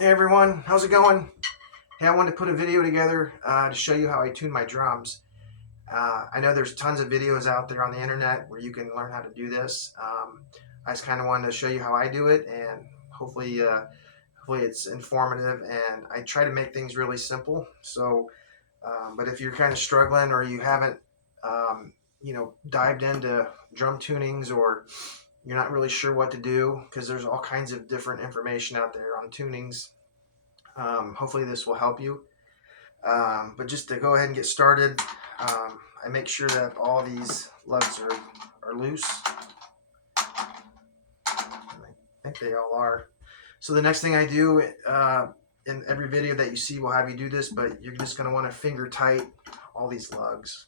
Hey everyone, how's it going? Hey, I wanted to put a video together to show you how I tune my drums. I know there's tons of videos out there on the internet where you can learn how to do this. I just kind of wanted to show you how I do it, and hopefully it's informative. And I try to make things really simple. But if you're kind of struggling or you haven't, dived into drum tunings, or you're not really sure what to do, because there's all kinds of different information out there on tunings. Hopefully this will help you. But just to go ahead and get started, I make sure that all these lugs are loose. I think they all are. So the next thing I do, in every video that you see will have you do this, but you're just going to want to finger tight all these lugs.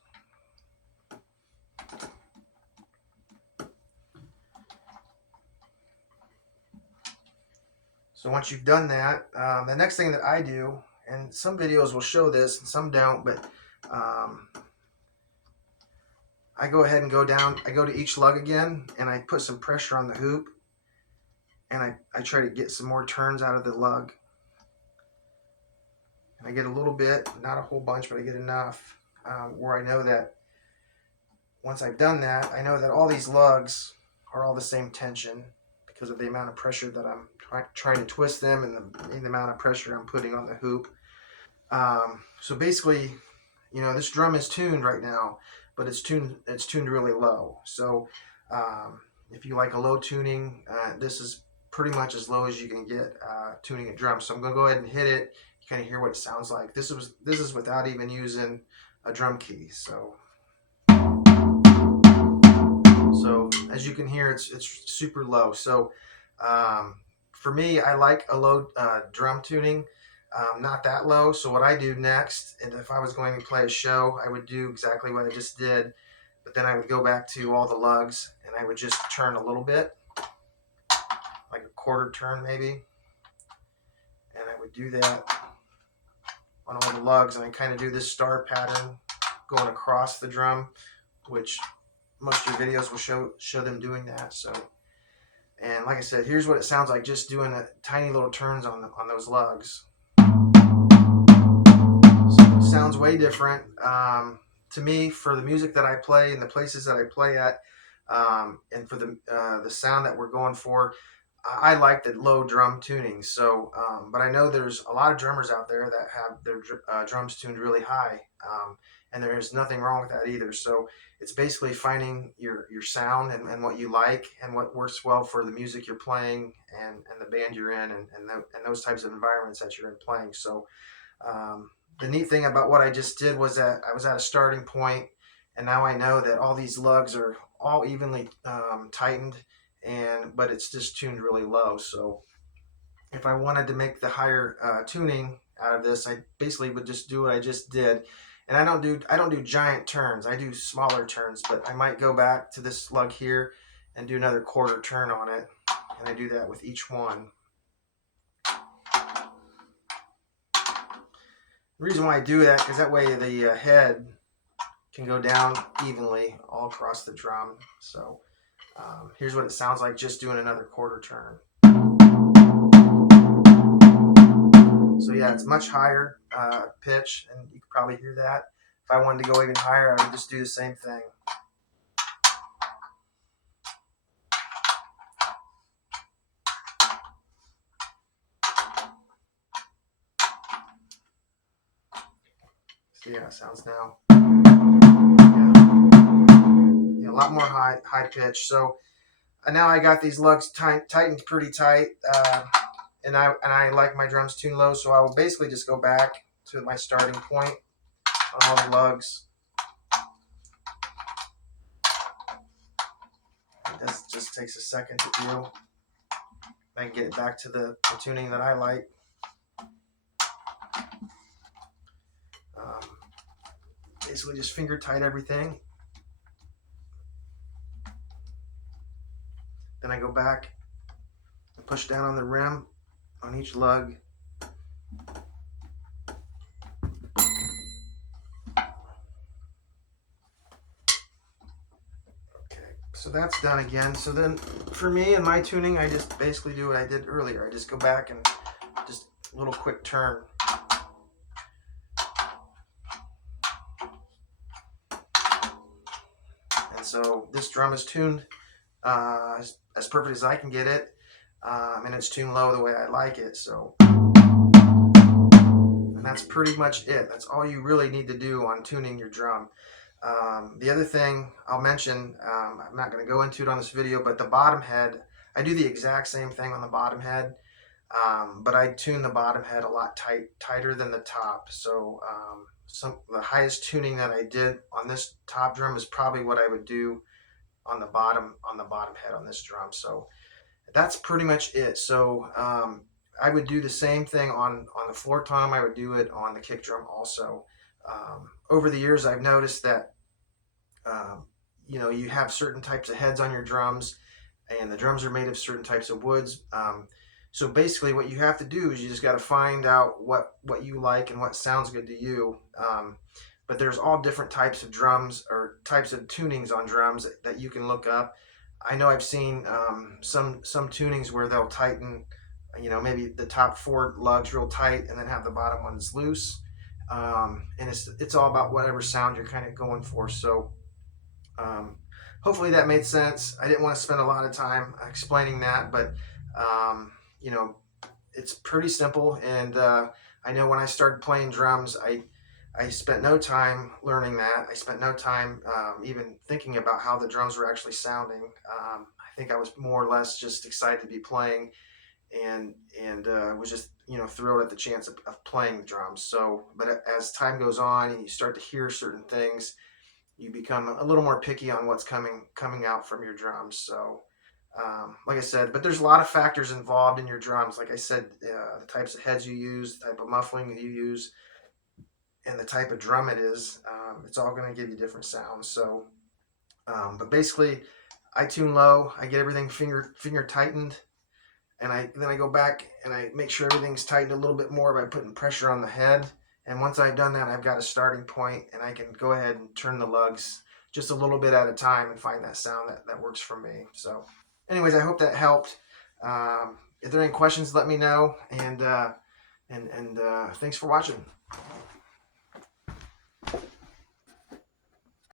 So once you've done that, the next thing that I do, and some videos will show this and some don't, but I go ahead and go down, I go to each lug again, and I put some pressure on the hoop, and I try to get some more turns out of the lug. And I get a little bit, not a whole bunch, but I get enough where I know that once I've done that, I know that all these lugs are all the same tension because of the amount of pressure that I'm trying to twist them, and the amount of pressure I'm putting on the hoop. So basically, this drum is tuned right now, but it's tuned really low. So if you like a low tuning, this is pretty much as low as you can get tuning a drum. So I'm going to go ahead and hit it. You kind of hear what it sounds like. This is without even using a drum key. So as you can hear, it's super low. So for me, I like a low drum tuning. Not that low. So what I do next, and if I was going to play a show, I would do exactly what I just did, but then I would go back to all the lugs and I would just turn a little bit, like a quarter turn maybe, and I would do that on all the lugs, and I kind of do this star pattern going across the drum, which most of your videos will show them doing that. So, and like I said, here's what it sounds like just doing tiny little turns on those lugs. Sounds way different to me for the music that I play and the places that I play at, and for the sound that we're going for. I like the low drum tuning. So, but I know there's a lot of drummers out there that have their drums tuned really high, and there's nothing wrong with that either. So it's basically finding your sound and what you like and what works well for the music you're playing and the band you're in, and those types of environments that you're in playing. So the neat thing about what I just did was that I was at a starting point, and now I know that all these lugs are all evenly tightened, but it's just tuned really low. So if I wanted to make the higher tuning out of this, I basically would just do what I just did. And I don't do giant turns. I do smaller turns, but I might go back to this lug here and do another quarter turn on it, and I do that with each one. The reason why I do that is that way the head can go down evenly all across the drum. So here's what it sounds like just doing another quarter turn. So yeah, it's much higher pitch, and you can probably hear that. If I wanted to go even higher, I would just do the same thing. See how it sounds now. Yeah, a lot more high pitch. So now I got these lugs tightened pretty tight, and I like my drums tuned low. So I will basically just go back to my starting point on all the lugs. This just takes a second to do. I can get it back to the tuning that I like. Basically just finger tight everything. Then I go back and push down on the rim on each lug. Okay, so that's done again. So then for me and my tuning, I just basically do what I did earlier. I just go back and just little quick turn. And so this drum is tuned as perfect as I can get it, and it's tuned low the way I like it. So, and that's pretty much it. That's all you really need to do on tuning your drum. The other thing I'll mention, I'm not going to go into it on this video, but the bottom head, I do the exact same thing on the bottom head, but I tune the bottom head a lot tighter than the top. So the highest tuning that I did on this top drum is probably what I would do on the bottom head on this drum. So that's pretty much it. So I would do the same thing on the floor tom. I would do it on the kick drum also. Over the years, I've noticed that you have certain types of heads on your drums, and the drums are made of certain types of woods. So basically, what you have to do is you just got to find out what you like and what sounds good to you. But there's all different types of drums or types of tunings on drums that you can look up. I know I've seen some tunings where they'll tighten, maybe the top 4 lugs real tight and then have the bottom ones loose. And it's all about whatever sound you're kind of going for. So hopefully that made sense. I didn't want to spend a lot of time explaining that, but it's pretty simple. And I know when I started playing drums, I spent no time learning that. I spent no time even thinking about how the drums were actually sounding. I think I was more or less just excited to be playing, and was just thrilled at the chance of playing the drums. So, but as time goes on and you start to hear certain things, you become a little more picky on what's coming out from your drums. So, like I said, but there's a lot of factors involved in your drums. Like I said, the types of heads you use, the type of muffling that you use, and the type of drum it is, it's all going to give you different sounds. So, but basically, I tune low. I get everything finger tightened, and then I go back and I make sure everything's tightened a little bit more by putting pressure on the head. And once I've done that, I've got a starting point, and I can go ahead and turn the lugs just a little bit at a time and find that sound that works for me. So, anyways, I hope that helped. If there are any questions, let me know, and thanks for watching.